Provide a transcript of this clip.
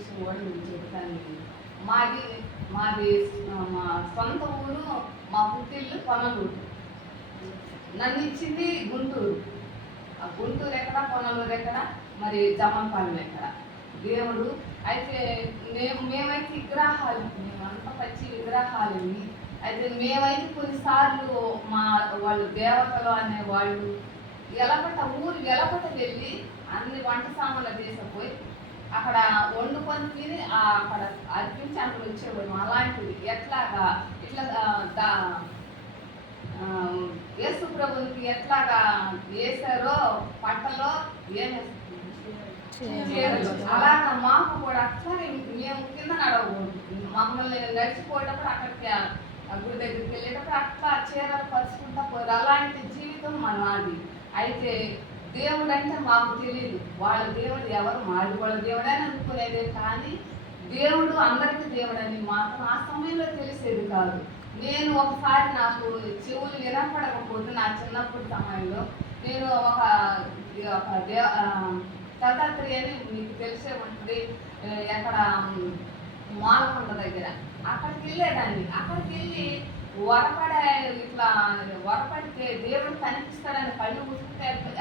విషయం కూడా నేను చెప్తాను. మాది మాది మా సొంత ఊరు, మా పుట్టిల్లు పొన్నలూరు. నన్ను ఇచ్చింది గుంటూరు. ఆ గుంటూరు ఎక్కడ, పొన్నలూరు ఎక్కడ, మరి జమ్మపాలెం ఎక్కడ దేవుడు. అయితే మేమైతే విగ్రహాలు, మేమంతా పచ్చి విగ్రహాలని. అయితే మేమైతే కొన్నిసార్లు వాళ్ళు దేవతలు అనేవాళ్ళు ఊరు ఎలపట వెళ్ళి అన్ని వంట సామాన్లు తీసుకుపోయి అక్కడ వండుకొని తిని అక్కడ అర్పించి అక్కడ వచ్చేవాడు. అలాంటిది ఇట్లా యేసు ప్రభునికి ఎట్లాగా వేసారో పట్టలో అలాగా మాకు కూడా అట్లాగే మేము కింద నడవకూడదు. మమ్మల్ని నడిచిపోయేటప్పుడు అక్కడికి గుడి దగ్గరికి వెళ్ళేటప్పుడు అట్లా చీరలు పరుచుకుంటా పోరు. అలాంటి జీవితం మనది. అయితే దేవుడు అంటే మాకు తెలియదు. వాళ్ళ దేవుడు ఎవరు, మాది వాళ్ళ దేవుడని అనుకునేదే. కానీ దేవుడు అందరికీ దేవుడని మాత్రం ఆ సమయంలో తెలిసేది కాదు. నేను ఒకసారి నాకు చెవులు వినపడకపోతే నా చిన్నప్పుడు సమయంలో నేను ఒక దత్తాత్రేయ అని మీకు తెలిసే ఉంటుంది, ఎక్కడ మాలకొండ దగ్గర. అక్కడికి వెళ్ళేదాన్ని. అక్కడికి వెళ్ళి వరపడితే దేవుడు కనిపిస్తాడని కళ్ళు మూసుకుంటే అసలు